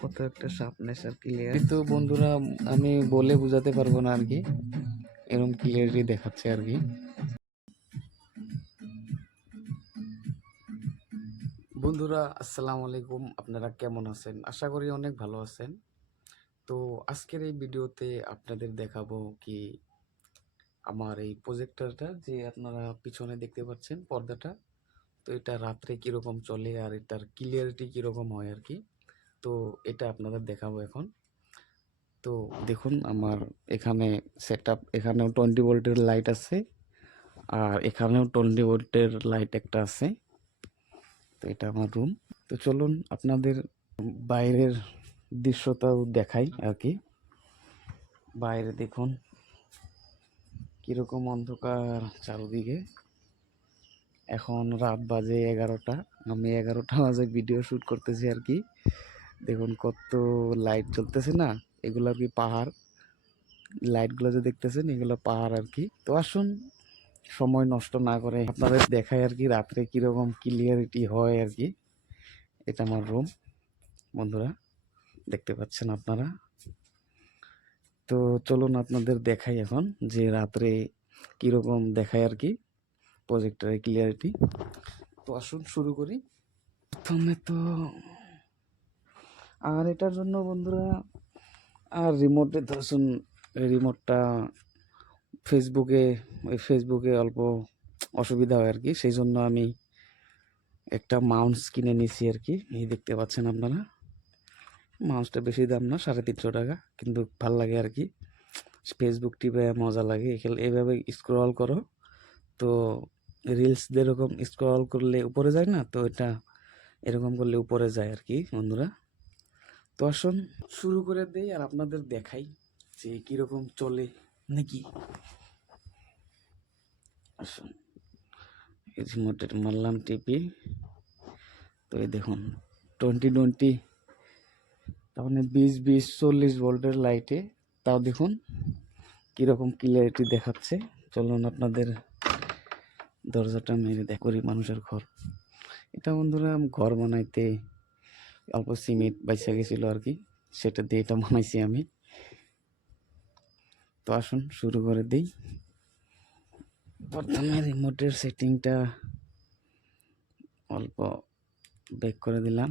কত একটা শার্পনেস আর ক্লিয়ার, কিন্তু বন্ধুরা আমি বলে বোঝাতে পারবো না আর কি, এরকম ক্লিয়ারিটি দেখাচ্ছে আর কি। বন্ধুরা আসসালামু আলাইকুম, আপনারা কেমন আছেন? আশা করি অনেক ভালো আছেন। তো আজকের এই ভিডিওতে আপনাদের দেখাবো কি আমার এই প্রজেক্টরটা যে আপনারা পিছনে দেখতে পাচ্ছেন পর্দাটা, তো এটা রাত্রে কিরকম চলে আর এটার ক্লিয়ারিটি কিরকম হয় আর কি। তো এটা আপনাদের দেখাবো এখন। তো দেখুন আমার এখানে সেটআপ, এখানেও 20 ভোল্টের লাইট আছে আর এখানেও 20 ভোল্টের লাইট একটা আছে। তো এটা আমার রুম। তো চলুন আপনাদের বাইরের দৃশ্যটাও দেখাই আর কি। বাইরে দেখুন কিরকম অন্ধকার চারদিকে। এখন রাত বাজে 11টা, আমি 11টা বাজে ভিডিও শ্যুট করতেছি আর কি। দেখুন কত লাইট জ্বলতেছে না, এগুলো আর কি পাহাড়। লাইটগুলো যে দেখতেছেন এগুলো পাহাড় আর কি। তো আসুন সময় নষ্ট না করে আপনাদের দেখাই আর কি রাত্রে কিরকম ক্লিয়ারিটি হয় আর কি। এটা আমার রুম বন্ধুরা, দেখতে পাচ্ছেন আপনারা। তো চলুন আপনাদের দেখাই এখন যে রাত্রে কিরকম দেখায় আর কি প্রজেক্টরের ক্লিয়ারিটি। তো আসুন শুরু করি। প্রথমে তো আর এটার জন্য বন্ধুরা আর রিমোটে ধরুন, রিমোটটা ফেসবুকে অল্প অসুবিধা হয় আর কি, সেই জন্য আমি একটা মাউন্টস কিনে নিছি আর কি। এই দেখতে পাচ্ছেন আপনারা, মাউন্টসটা বেশি দাম না, 350 টাকা, কিন্তু ভাল লাগে আর কি। ফেসবুক টিপে মজা লাগে, এইভাবে স্ক্রল করো তো রিলস যেরকম স্ক্রল করলে উপরে যায় না, তো এটা এরকম করলে উপরে যায় আর কি বন্ধুরা। তো আসুন শুরু করে দেই আর আপনাদের দেখাই যে কীরকম চলে নাকি। আসুন এই রিমোটের মারলাম টিপি, তো এই দেখুন 20 তার মানে 20 ভোল্টের লাইটে, তাও দেখুন কীরকম ক্লিয়ারিটি দেখাচ্ছে। চলুন আপনাদের দরজাটা মেরে করি মানুষের ঘর। এটা বন্ধুরা ঘর বানাইতে অল্প সিমেন্ট বাইসা গেছিলো আর কি, সেটা দিয়ে এটা বানাইছি আমি। তো আসুন শুরু করে দিই। প্রথমে রিমোটের সেটিংটা অল্প ব্যাক করে দিলাম।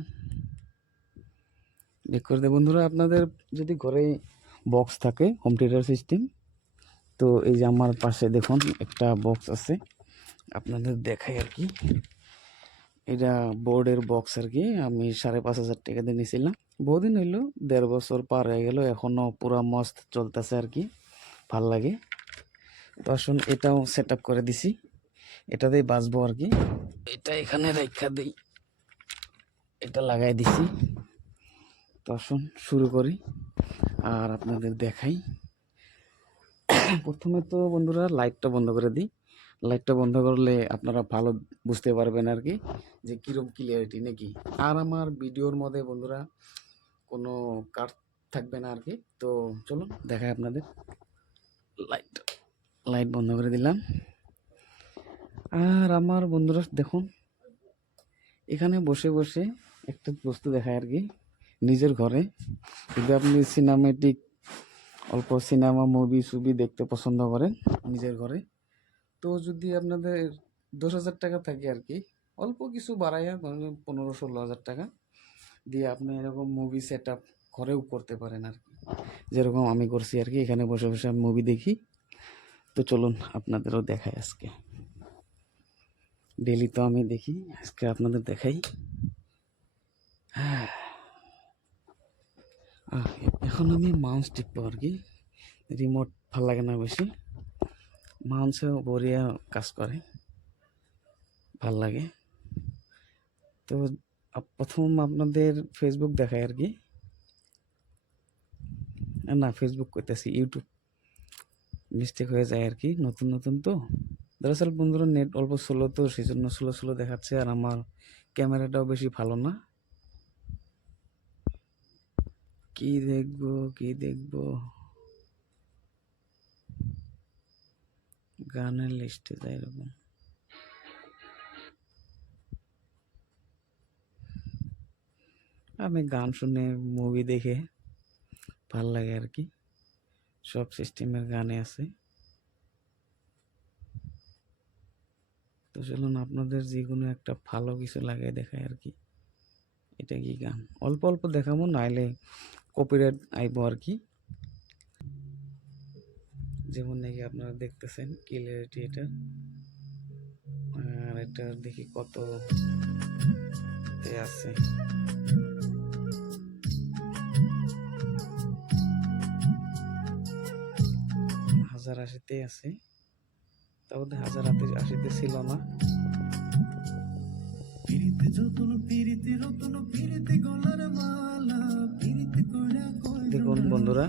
ব্যাক করে দিয়ে বন্ধুরা আপনাদের যদি ঘরে বক্স থাকে হোম থিয়েটার সিস্টেম, তো এই যে আমার পাশে দেখুন একটা বক্স আছে, আপনাদের দেখাই আর কি। এটা বোর্ডের বক্স আর কি, আমি 5,500 টাকা দিয়ে নিয়েছিলাম। বহুদিন হইলো, 1.5 বছর পার হয়ে গেল, এখনো পুরা মস্ত চলতেছে আর কি, ভাল লাগে। তো আসুন এটাও সেট আপ করে দিছি, এটাতেই বাঁচবো আর কি। এটা এখানে রেখা দিই, এটা লাগাই দিছি। তো আসুন শুরু করি আর আপনাদের দেখাই। প্রথমে তো বন্ধুরা লাইটটা বন্ধ করে দিই। লাইটটা বন্ধ করলে আপনারা ভালো বুঝতে পারবেন আর কি যে কীরকম ক্লিয়ারিটি নাকি। আর আমার ভিডিওর মধ্যে বন্ধুরা কোনো কাট থাকবে না আর কি। তো চলুন দেখাই আপনাদের। লাইট বন্ধ করে দিলাম। আর আমার বন্ধুরা দেখুন এখানে বসে বসে একটা বস্তু দেখায় আর কি নিজের ঘরে। যদি আপনি সিনেমেটিক অল্প সিনেমা মুভি সুবি দেখতে পছন্দ করেন নিজের ঘরে, তো যদি আপনাদের 10,000 টাকা থাকে আর কি, অল্প কিছু বাড়াইয়া 15-16,000 টাকা দিয়ে আপনি এরকম মুভি সেট আপ ঘরেও করতে পারেন আর কি, যেরকম আমি করছি আর কি। এখানে বসে বসে আমি মুভি দেখি। তো চলুন আপনাদেরও দেখাই আজকে। ডেলি তো আমি দেখি, আজকে আপনাদের দেখাই। এখন আমি মাউস টিপবো আর কি, রিমোট ভাল লাগে না বেশি, মাউসেও বড়িয়া কাজ করে, ভাল লাগে। তো প্রথম আপনাদের ফেসবুক দেখায় আর কি, না ফেসবুক করতেছি ইউটিউব, মিস্টেক হয়ে যায় আর কি, নতুন নতুন তো। দরাসল বন্ধুরা নেট অল্প স্লো, তো সেই জন্য স্লো দেখাচ্ছে। আর আমার ক্যামেরাটাও বেশি ভালো না। কি দেখবো গানের লিস্টে যাই এরকম। আমি গান শুনে মুভি দেখে ভাল লাগে আর কি, সব সিস্টেমের গানে আছে। তো চলুন আপনাদের যে কোনো একটা ভালো কিছু লাগাই দেখায় আর কি। এটা কি গান, অল্প অল্প দেখাবো, নাইলে কপিরাইট আইবো আর কি। যেমন নাকি আপনারা দেখতেছেন ক্লিয়ারিটি এটা, আর এটা দেখি কত আছে। 1080 আছে, তাও 1080 ছিল না। দেখুন বন্ধুরা,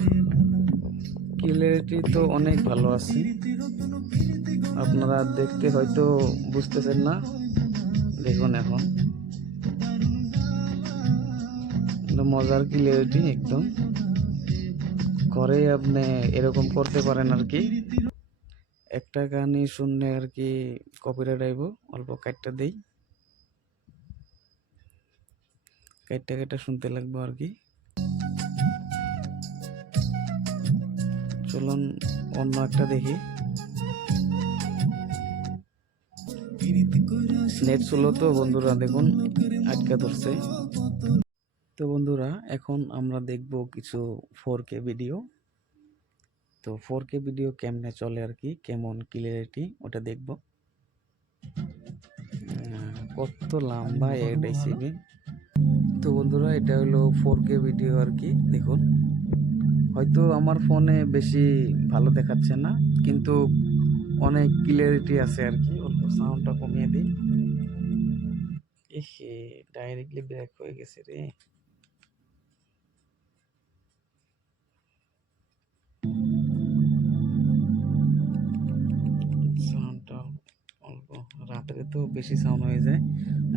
ক্লিয়ারিটি তো অনেক ভালো আছে, আপনারা দেখতে হয়তো বুঝতেছেন না। দেখুন এখন মজার ক্লিয়ারিটি একদম, ঘরে আপনি এরকম করতে পারেন আর কি। একটা গানই শুনলে আর কি কপিরাইট আইব, অল্প কাটটা দেই, কাটটা শুনতে লাগবে আর কি। চলুন অন্য একটা দেখি। নেট স্লো তো বন্ধুরা, দেখুন আটকা ধরছে। তো বন্ধুরা এখন আমরা দেখব কিছু 4K ভিডিও। তো 4K ভিডিও কেমনে চলে আর কি, কেমন ক্লিয়ারিটি ওটা দেখব। কত লম্বা এড আইসিবি। তো বন্ধুরা এটা হলো 4K ভিডিও আর কি। দেখুন হয়তো আমার ফোনে বেশি ভালো দেখাচ্ছে না, কিন্তু অনেক ক্লিয়ারিটি আছে আর কি। অল্প সাউন্ডটা কমিয়ে দিই। এহে ডাইরেক্টলি ব্রেক হয়ে গেছে রে। সাউন্ডটা অল্প, রাত্রে তো বেশি সাউন্ড হয়ে যায়,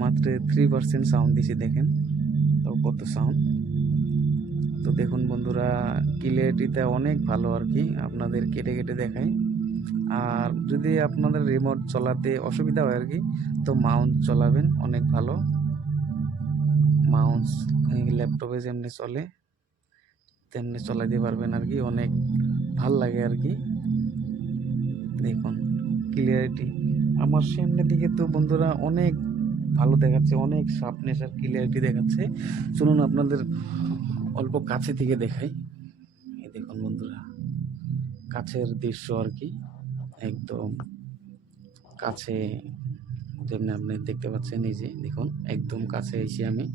মাত্র 3% সাউন্ড দিছি, দেখেন তাও কত সাউন্ড। তো দেখুন বন্ধুরা ক্লিয়ারিটিটা অনেক ভালো আর কি, আপনাদের কেটে কেটে দেখাই। আর যদি আপনাদের রিমোট চালাতে অসুবিধা হয় আর কি, তো মাউস চালাবেন, অনেক ভালো মাউস। ল্যাপটপে যেমনি চলে তেমনি চালাতে পারবেন আর কি, অনেক ভাল লাগে আর কি। দেখুন ক্লিয়ারিটি আমার সামনের দিকে তো বন্ধুরা অনেক ভালো দেখাচ্ছে, অনেক শার্পনেস আর ক্লিয়ারিটি দেখাচ্ছে। শুনুন আপনাদের অল্প কাছে থেকে দেখাই। এই দেখুন বন্ধুরা কাছের দৃশ্য আর কি, একদম কাছে যেমনি আপনি দেখতে পাচ্ছেন। এই যে দেখুন একদম কাছে এসে আমি,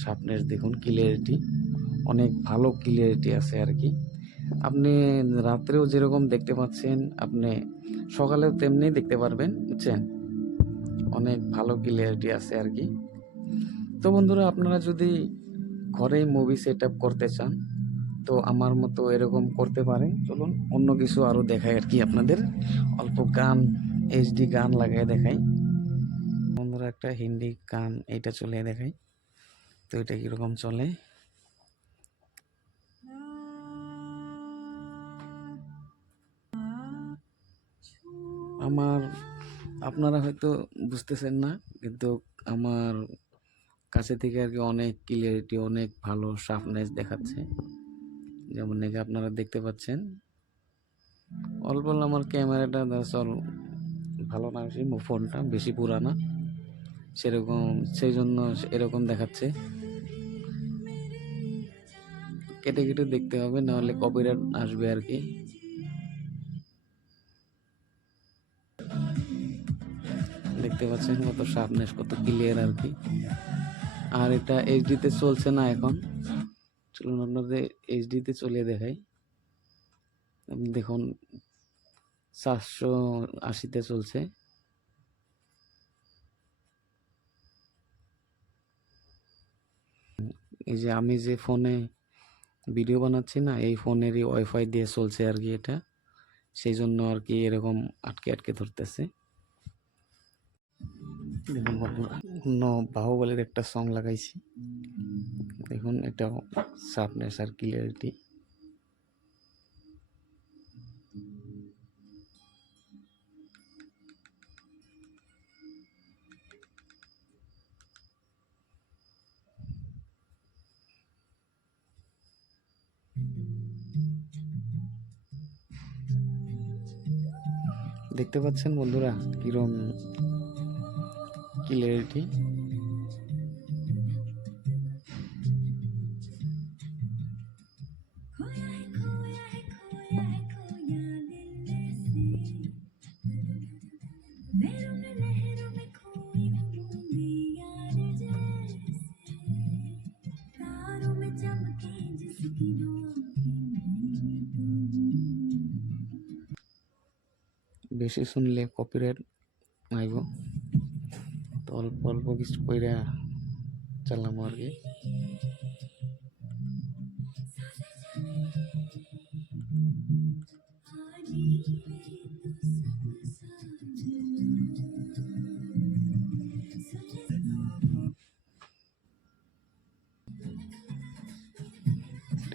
শার্পনেস দেখুন, ক্লিয়ারিটি অনেক ভালো ক্লিয়ারিটি আছে আর কি। আপনি রাত্রেও যেরকম দেখতে পাচ্ছেন, আপনি সকালেও তেমনি দেখতে পারবেন, বুঝছেন, অনেক ভালো ক্লিয়ারিটি আছে আর কি। তো বন্ধুরা আপনারা যদি ঘরে মুভি সেট আপ করতে চান, তো আমার মতো এরকম করতে পারেন। চলুন অন্য কিছু আরও দেখাই আর কি আপনাদের, অল্প গান এইচডি গান লাগাই দেখাই। বন্ধুরা একটা হিন্দি গান এইটা চলে দেখাই, তো এটা কীরকম চলে। আমার আপনারা হয়তো বুঝতেছেন না, কিন্তু আমার কাছে থেকে আর কি অনেক ক্লিয়ারিটি, অনেক ভালো শার্পনেস দেখাচ্ছে, যেমন নাকি আপনারা দেখতে পাচ্ছেন। অল্প আমার ক্যামেরাটা চল ভালো না, বেশি ফোনটা বেশি পুরানা সেরকম, সেই জন্য এরকম দেখাচ্ছে। কেটে কেটে দেখতে হবে, নাহলে কপিরাইট আসবে আর কি। দেখতে পাচ্ছেন কত শার্পনেস, কত ক্লিয়ার আর কি। আর এটা এইচডিতে চলছে না এখন, চলুন আপনাদের এইচডিতে চলিয়ে দেখাই। আপনি দেখুন 480-তে চলছে। এই যে আমি যে ফোনে ভিডিও বানাচ্ছি না, এই ফোনেরই ওয়াইফাই দিয়ে চলছে আর কি এটা, সেই জন্য আর কি এরকম আটকে আটকে ধরতেছে। দেখুন অন্য বাহুবলীর একটা সং লাগাইছি, দেখুন এটা শার্পনেস আর ক্লিয়ারিটি। দেখতে পাচ্ছেন বন্ধুরা কিরম ক্লিয়ারিটি। বেশি শুনলে কপিরাইট আইব, তো অল্প অল্প কিছু কইরা চালাম আর কি।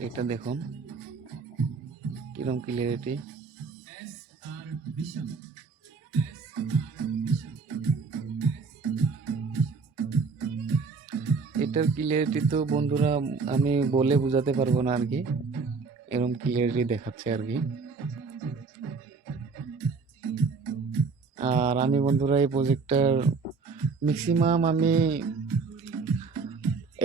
এটা দেখুন কিরম ক্লিয়ারিটি। এটার ক্লিয়ারিটি তো বন্ধুরা আমি বলে বোঝাতে পারবো না আর কি, এরকম ক্লিয়ারিটি দেখাচ্ছে আর কি। আর আমি বন্ধুরা এই প্রজেক্টটার ম্যাক্সিমাম আমি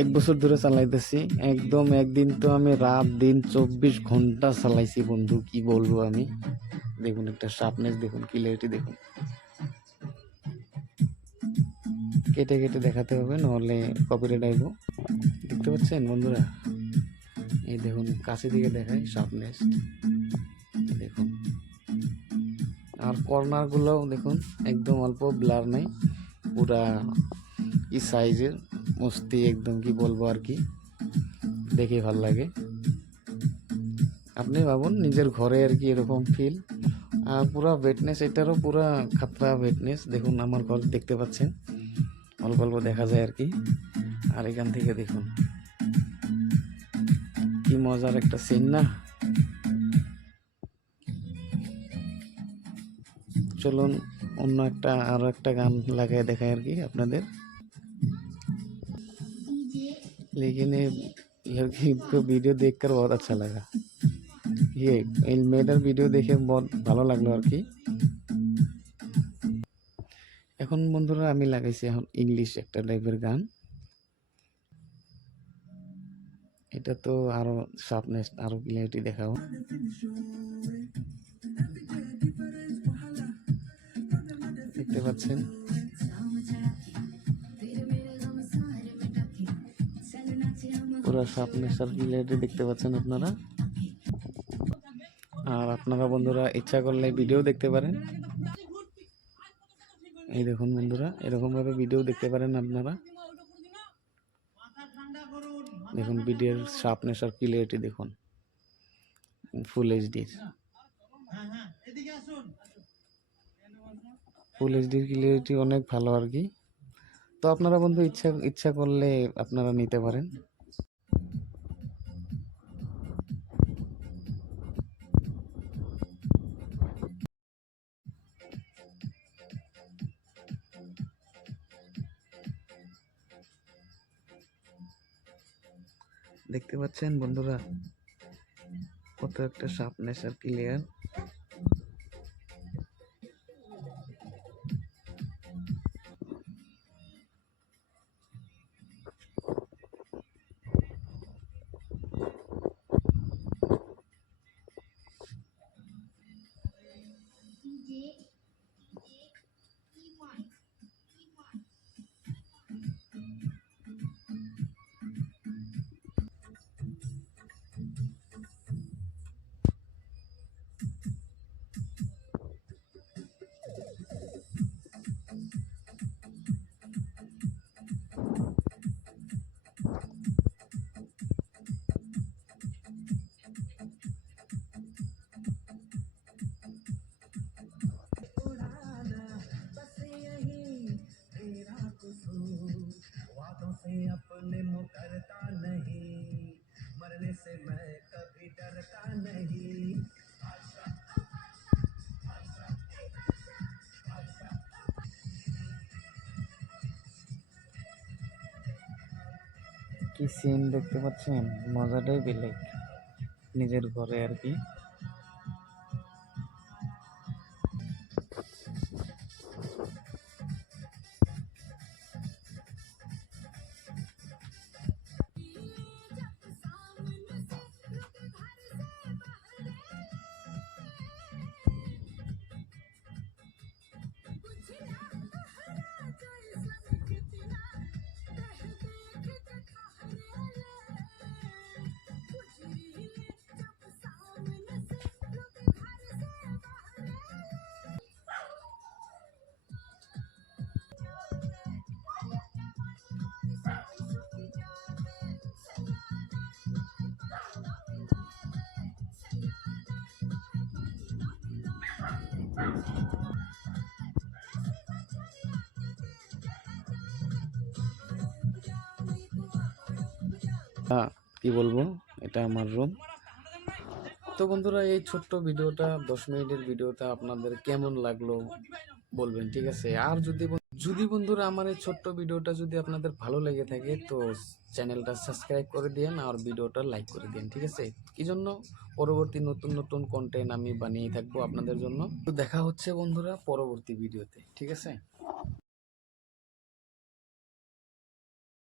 1 বছর ধরে চালাইতেছি। একদম একদিন তো আমি রাত দিন 24 ঘন্টা চালাইছি বন্ধু, কি বলবো আমি। দেখুন একটা শার্পনেস দেখুন, ক্লিয়ারিটি দেখুন। কেটে কেটে দেখাতে হবে, নাহলে কপিরাইট আইব। দেখতে পাচ্ছেন বন্ধুরা, এই দেখুন কাছে দিকে দেখায় শার্পনেস দেখুন। আর কর্নার গুলো দেখুন একদম অল্প ব্লার নাই, পুরা ই সাইজের মস্তি, একদম কি বলবো আর কি, দেখে ভাল লাগে। আপনি ভাবুন নিজের ঘরে আর কি এরকম ফিল। আর পুরা ওয়েটনেস, এটারও পুরা খাতরা ওয়েটনেস। দেখুন আমার ঘর দেখতে পাচ্ছেন, অল্প অল্প দেখা যায় আর কি। আর এখান থেকে দেখুন কি মজার একটা সিন না। চলুন অন্য একটা আরো একটা গান লাগাই দেখাই আর কি আপনাদের। लेकिन ये लड़की को वीडियो देखकर बहुत अच्छा लगा, ये মেয়েটার ভিডিও দেখে বহুত ভালো লাগলো আর কি। এখন বন্ধুরা আমি লাগাইছি এখন ইংলিশ একটা টাইপের গান। এটা তো আরো শার্পনেস, আরো ক্লিয়ারিটি দেখাও। দেখতে পাচ্ছেন পুরো শার্পনেস আর ক্লিয়ারিটি দেখতে পাচ্ছেন আপনারা। আর আপনারা বন্ধুরা ইচ্ছা করলে ভিডিও দেখতে পারেন। এই দেখুন বন্ধুরা এরকম ভাবে ভিডিও দেখতে পারেন আপনারা। দেখুন ভিডিওর শার্পনেস আর ক্লিয়ারিটি দেখুন, ফুল এইচডি, ফুল এইচডির ক্লিয়ারিটি অনেক ভালো আর কি। তো আপনারা বন্ধু ইচ্ছা করলে আপনারা নিতে পারেন। দেখতে পাচ্ছেন বন্ধুরা কত একটা শার্পনেস আর ক্লিয়ার। अपने मुकरता नहीं, मरने से मैं कभी डरता नहीं। কি সিন দেখতে পাচ্ছেন, মজাটাই বেলেগ নিজের ঘরে আর কি। কি বলবো, এটা আমার রুম। তো বন্ধুরা, এই ছোট্ট ভিডিওটা 10 মিনিটের ভিডিওটা আপনাদের কেমন লাগলো বলবেন, ঠিক আছে? আর যদি বন্ধুরা আমার এই ছোট্ট ভিডিওটা যদি আপনাদের ভালো লেগে থাকে তো চ্যানেলটা সাবস্ক্রাইব করে দিন আর ভিডিওটা লাইক করে দিন, ঠিক আছে? কি জন্য? পরবর্তী নতুন নতুন কন্টেন্ট আমি বানিয়ে থাকবো আপনাদের জন্য। তো দেখা হচ্ছে বন্ধুরা পরবর্তী ভিডিওতে, ঠিক আছে?